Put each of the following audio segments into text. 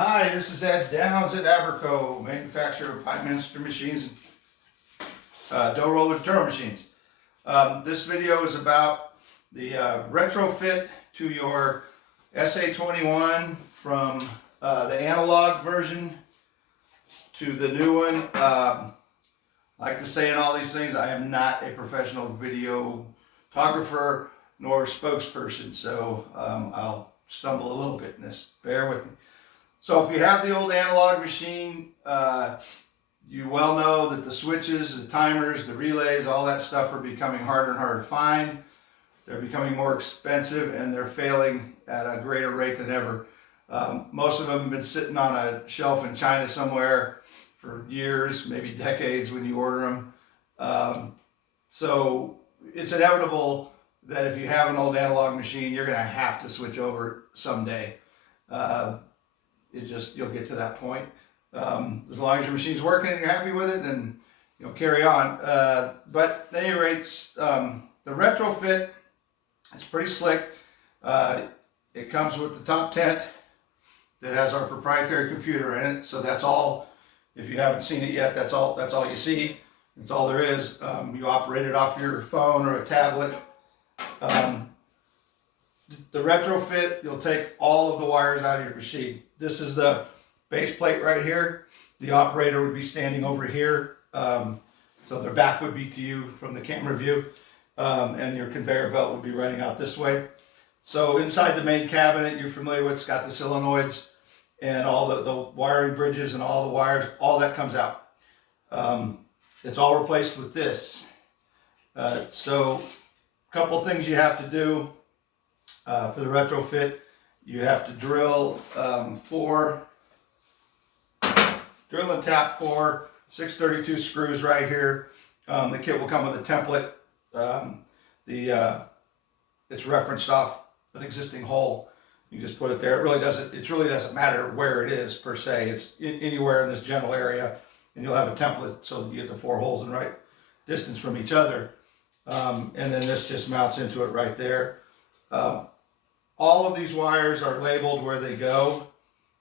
Hi, this is Ed Downs at Aberco, manufacturer of Piemaster machines and dough roller turtle machines. This video is about the retrofit to your SA-21 from the analog version to the new one. Like to say in all these things, I am not a professional videographer nor spokesperson, so I'll stumble a little bit in this. Bear with me. So if you have the old analog machine, you well know that the switches, the timers, the relays, all that stuff are becoming harder and harder to find. They're becoming more expensive and they're failing at a greater rate than ever. Most of them have been sitting on a shelf in China somewhere for years, maybe decades when you order them. So it's inevitable that if you have an old analog machine, you're going to have to switch over someday. You'll get to that point. As long as your machine's working and you're happy with it, then carry on. But at any rate, the retrofit is pretty slick. It comes with the top tent that has our proprietary computer in it. So that's all. If you haven't seen it yet, that's all you see. That's all there is. You operate it off your phone or a tablet. The retrofit, you'll take all of the wires out of your machine. This is the base plate right here. The operator would be standing over here. So their back would be to you from the camera view. And your conveyor belt would be running out this way. So inside the main cabinet you're familiar with, it's got the solenoids and all the wiring bridges and all the wires, all that comes out. It's all replaced with this. So a couple things you have to do for the retrofit. You have to drill drill and tap 4 632 screws right here. The kit will come with a template. It's referenced off an existing hole. You just put it there. It really doesn't matter where it is per se. It's anywhere in this general area, and you'll have a template so that you get the 4 holes in right distance from each other. And then this just mounts into it right there. All of these wires are labeled where they go.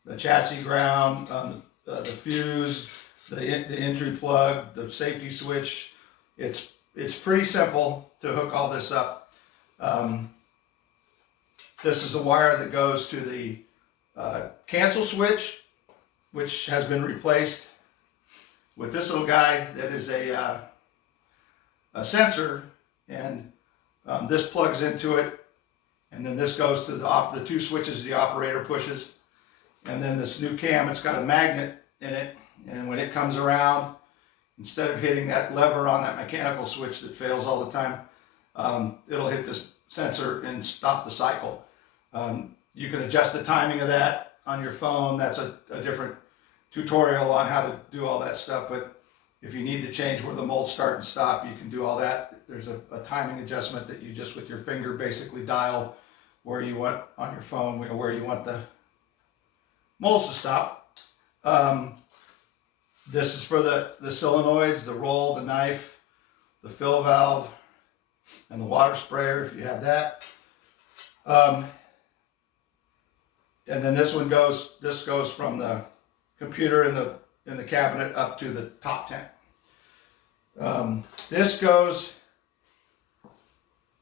The chassis ground, the fuse, the entry plug, the safety switch. It's pretty simple to hook all this up. This is a wire that goes to the cancel switch, which has been replaced with this little guy that is a sensor, and this plugs into it. And then this goes to the 2 switches the operator pushes. And then this new cam, it's got a magnet in it. And when it comes around, instead of hitting that lever on that mechanical switch that fails all the time, it'll hit this sensor and stop the cycle. You can adjust the timing of that on your phone. That's a different tutorial on how to do all that stuff. But if you need to change where the molds start and stop, you can do all that. There's a timing adjustment that you just with your finger basically dial where you want on your phone, where you want the molds to stop. This is for the solenoids, the roll, the knife, the fill valve, and the water sprayer if you have that. And then this goes from the computer in the cabinet up to the top tent. This goes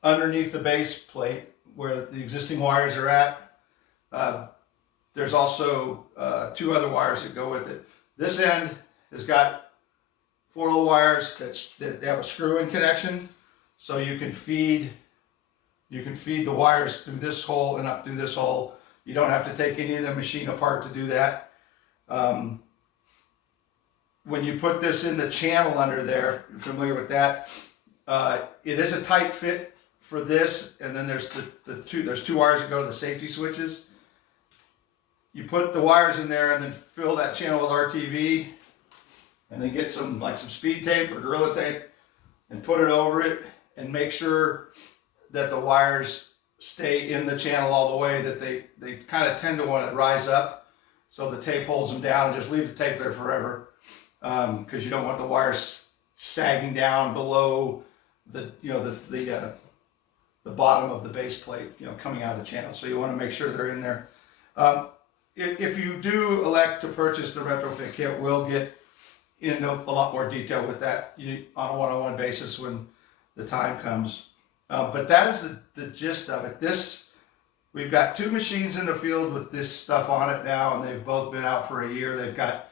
underneath the base plate where the existing wires are at. There's also 2 other wires that go with it. This end has got 4 little wires that have a screw-in connection, so you can feed the wires through this hole and up through this hole. You don't have to take any of the machine apart to do that. When you put this in the channel under there, you're familiar with that, it is a tight fit for this, and then there's there's 2 wires that go to the safety switches. You put the wires in there and then fill that channel with RTV, and then get some speed tape or Gorilla tape and put it over it, and make sure that the wires stay in the channel all the way, that they kind of tend to want to rise up, so the tape holds them down, and just leave the tape there forever, because you don't want the wires sagging down below the bottom of the base plate, coming out of the channel. So you want to make sure they're in there. if you do elect to purchase the retrofit kit, we'll get into a lot more detail with that on a one-on-one basis when the time comes. But that is the gist of it. We've got 2 machines in the field with this stuff on it now, and they've both been out for a year. They've got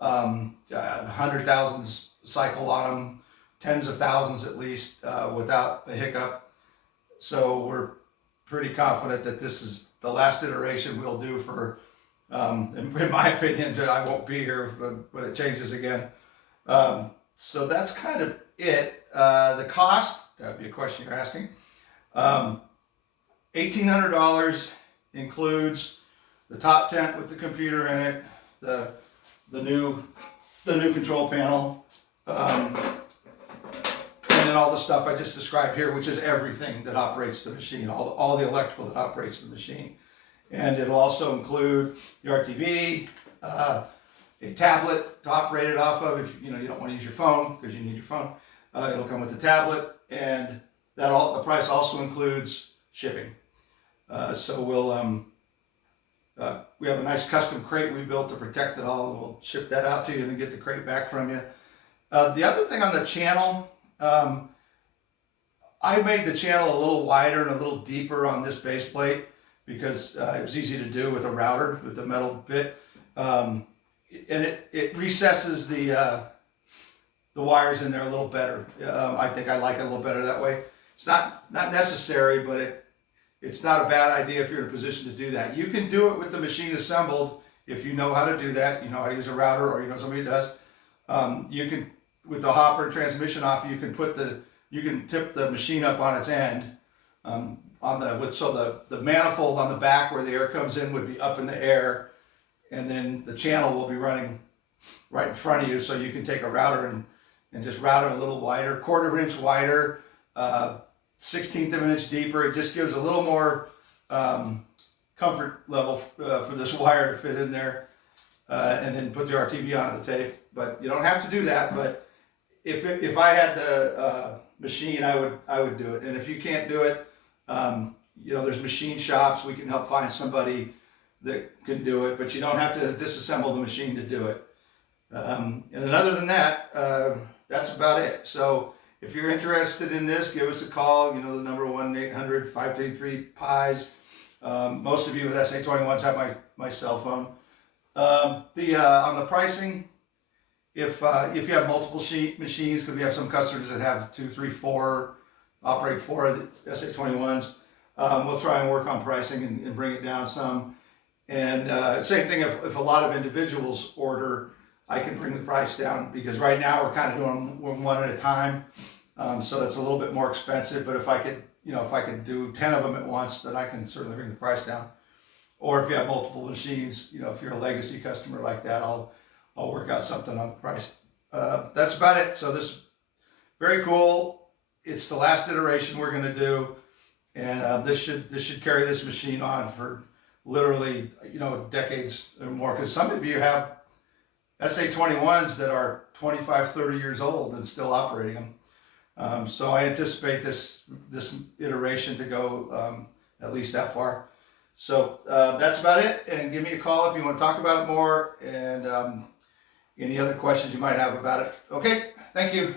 100,000 cycle on them, tens of thousands at least, without a hiccup. So we're pretty confident that this is the last iteration we'll do for, in my opinion, I won't be here when it changes again. So that's kind of it. The cost, that would be a question you're asking. $1,800 includes the top tent with the computer in it, the new control panel, and then all the stuff I just described here, which is everything that operates the machine, all the electrical that operates the machine. And it'll also include your TV, a tablet to operate it off of if you don't want to use your phone because you need your phone. It'll come with the tablet, and the price also includes shipping. So we have a nice custom crate we built to protect it all. We'll ship that out to you and then get the crate back from you. The other thing on the channel, I made the channel a little wider and a little deeper on this base plate because it was easy to do with a router with the metal bit, and it recesses the wires in there a little better. I think I like it a little better that way. It's not necessary, but it's not a bad idea if you're in a position to do that. You can do it with the machine assembled if you know how to do that. You know how to use a router, or you know somebody who does. You can, with the hopper and transmission off, you can tip the machine up on its end. So the manifold on the back where the air comes in would be up in the air, and then the channel will be running right in front of you. So you can take a router and just route it a little wider, 1/4 inch wider. 1/16 of an inch deeper. It just gives a little more comfort level for this wire to fit in there, and then put the RTV on the tape. But you don't have to do that. But if I had the machine, I would do it. And if you can't do it, there's machine shops. We can help find somebody that can do it. But you don't have to disassemble the machine to do it. And then other than that, that's about it. So if you're interested in this, give us a call. The number 1-800-533-PIES. Most of you with SA-21s have my cell phone. On the pricing, if you have multiple machines, because we have some customers that have 2, 3, 4, operate 4 of the SA-21s, we'll try and work on pricing and bring it down some. And same thing if a lot of individuals order, I can bring the price down, because right now we're kind of doing one at a time. So that's a little bit more expensive, but if I could do 10 of them at once, then I can certainly bring the price down. Or if you have multiple machines, if you're a legacy customer like that, I'll work out something on the price. That's about it. So this is very cool. It's the last iteration we're going to do, and this should carry this machine on for literally decades or more, because some of you have SA-21s that are 25, 30 years old and still operating them. So I anticipate this iteration to go at least that far. So that's about it, and give me a call if you want to talk about it more, and any other questions you might have about it. Okay, thank you.